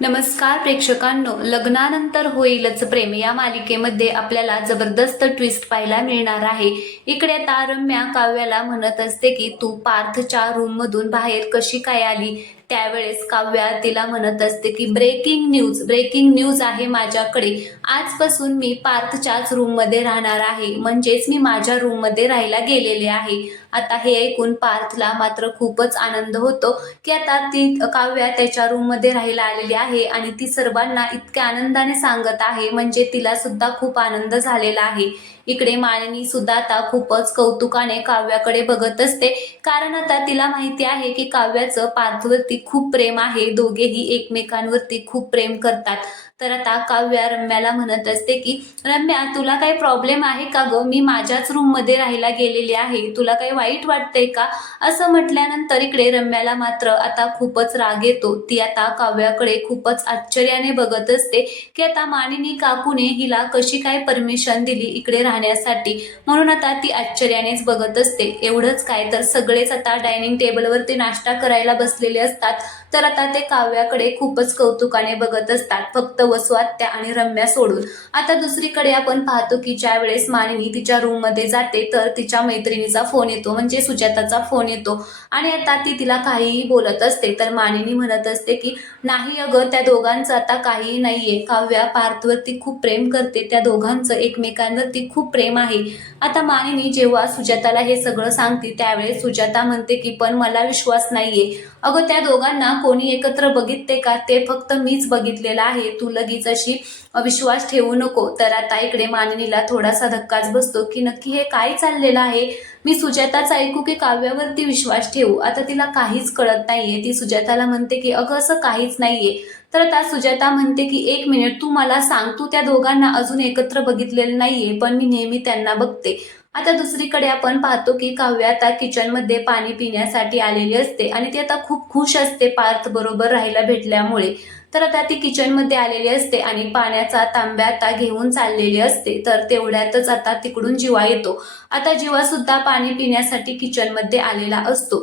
नमस्कार प्रेक्षकांनो, लग्नानंतर होईलच प्रेम या मालिकेमध्ये आपल्याला जबरदस्त ट्विस्ट पाहायला मिळणार आहे। इकडे आता रम्या काव्याला म्हणत असते की तू पार्थच्या रूम मधून बाहेर कशी काय आली। त्यावेळेस काव्या तिला म्हणत असते की ब्रेकिंग न्यूज आहे माझ्याकडे। आजपासून मी पार्थच्याच रूम मध्ये राहणार आहे, म्हणजेच मी माझ्या रूम मध्ये राहायला गेलेले आहे। आता हे ऐकून पार्थला मात्र खूपच आनंद होतो की आता ती काव्या त्याच्या रूम मध्ये राहायला आलेली आहे आणि ती सर्वांना इतक्या आनंदाने सांगत आहे, म्हणजे तिला सुद्धा खूप आनंद झालेला आहे। इकडे मालिनी सुद्धा आता खूपच कौतुकाने काव्याकडे बघत असते, कारण आता तिला माहिती आहे की काव्याचं पार्थवरती खूप प्रेम आहे, दोघेही एकमेकांवरती खूप प्रेम करतात। तर आता काव्या रम्याला म्हणत असते की रम्या, तुला काही प्रॉब्लेम आहे का ग? मी माझ्याच रूम मध्ये राहायला गेलेली आहे, तुला काही वाईट वाटतंय का? असं म्हटल्यानंतर इकडे रम्याला मात्र आता खूपच राग येतो। ती आता काव्याकडे खूपच आश्चर्याने बघत असते की आता मानिनी काकूने हिला कशी काय परमिशन दिली इकडे राहण्यासाठी, म्हणून आता ती आश्चर्यानेच बघत असते। एवढंच काय तर सगळेच आता डायनिंग टेबलवरती नाश्ता करायला बसलेले असतात, तर आता ते काव्याकडे खूपच कौतुकाने बघत असतात, फक्त वसुआत्या आणि रम्या सोडून। आता दुसरीकडे आपण पाहतो की ज्या वेळेस मानिनी तिच्या रूम मध्ये जाते तर तिच्या मैत्रिणीचा फोन येतो, म्हणजे सुजाताचा फोन येतो आणि आता ती तिला काहीही बोलत असते, तर मानिनी म्हणत असते की नाही अगं, त्या दोघांचं आता काहीही नाहीये, काव्या पार्थवरती खूप प्रेम करते, त्या दोघांचं एकमेकांवरती खूप प्रेम आहे। आता मानिनी जेव्हा सुजाताला हे सगळं सांगते त्यावेळेस सुजाता म्हणते की पण मला विश्वास नाहीये, अगं त्या दोघांना कोणी एकत्र बघितले का? ते फक्त मीच बघितलेलं आहे, तू लगेच अशी विश्वास ठेवू नको। तर आता इकडे मानिनीला थोडासा धक्काच बसतो की नक्की हे काय चाललेलं आहे, मी सुजाताच ऐकू की काव्यावरती विश्वास ठेवू? आता तिला काहीच कळत नाहीये। ती सुजाताला म्हणते की अगं असं काहीच नाहीये। तर आता सुजाता म्हणते की एक मिनिट, तू मला सांग, तू त्या दोघांना अजून एकत्र बघितलेलं नाहीये, पण मी नेहमी त्यांना बघते। आता दुसरीकडे आपण पाहतो की काव्या आता किचन मध्ये पाणी पिण्यासाठी आलेली असते आणि ती आता खूप खुश असते पार्थ बरोबर राहायला भेटल्यामुळे। तर आता ती किचन मध्ये आलेली असते आणि पाण्याचा तांब्या आता घेऊन चाललेली असते, तर तेवढ्यातच आता तिकडून जीवा येतो। आता जीवा सुद्धा पाणी पिण्यासाठी किचन मध्ये आलेला असतो।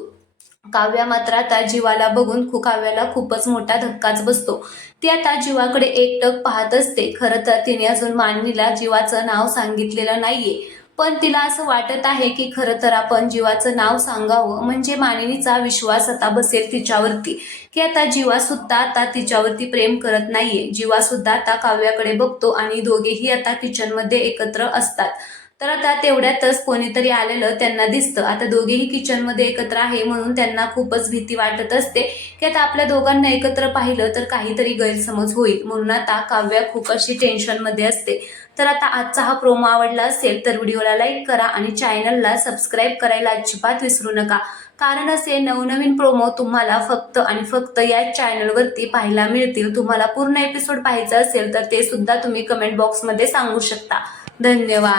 काव्या मात्र आता जीवाला बघून काव्याला खूपच मोठा धक्काच बसतो। ती आता जीवाकडे एकटक पाहत असते। खरं तर तिने अजून मानिनीला जीवाचं नाव सांगितलेलं नाहीये, पण तिला असं वाटत आहे की खरं तर आपण जीवाचं नाव सांगावं, म्हणजे मानिनीचा विश्वास आता बसेल तिच्यावरती, की आता जीवा सुद्धा आता तिच्यावरती प्रेम करत नाहीये। जीवा सुद्धा आता काव्याकडे बघतो आणि दोघेही आता किचन मध्ये एकत्र असतात। तर आता तेवढ्यातच कोणीतरी आलेलं त्यांना दिसतं। आता दोघेही किचन मध्ये एकत्र आहे म्हणून त्यांना खूपच भीती वाटत असते की आता आपल्या दोघांना एकत्र पाहिलं तर काहीतरी गैरसमज होईल, म्हणून आता काव्या खूप अशी टेन्शन मध्ये असते। तर आता आजचा हा प्रोमो आवडला असेल तर व्हिडिओला लाईक करा आणि चॅनलला सबस्क्राईब करायला अजिबात विसरू नका, कारण असे नवनवीन प्रोमो तुम्हाला फक्त आणि फक्त या चॅनलवरती पाहायला मिळतील। तुम्हाला पूर्ण एपिसोड पाहायचा असेल तर ते सुद्धा तुम्ही कमेंट बॉक्समध्ये सांगू शकता। धन्यवाद।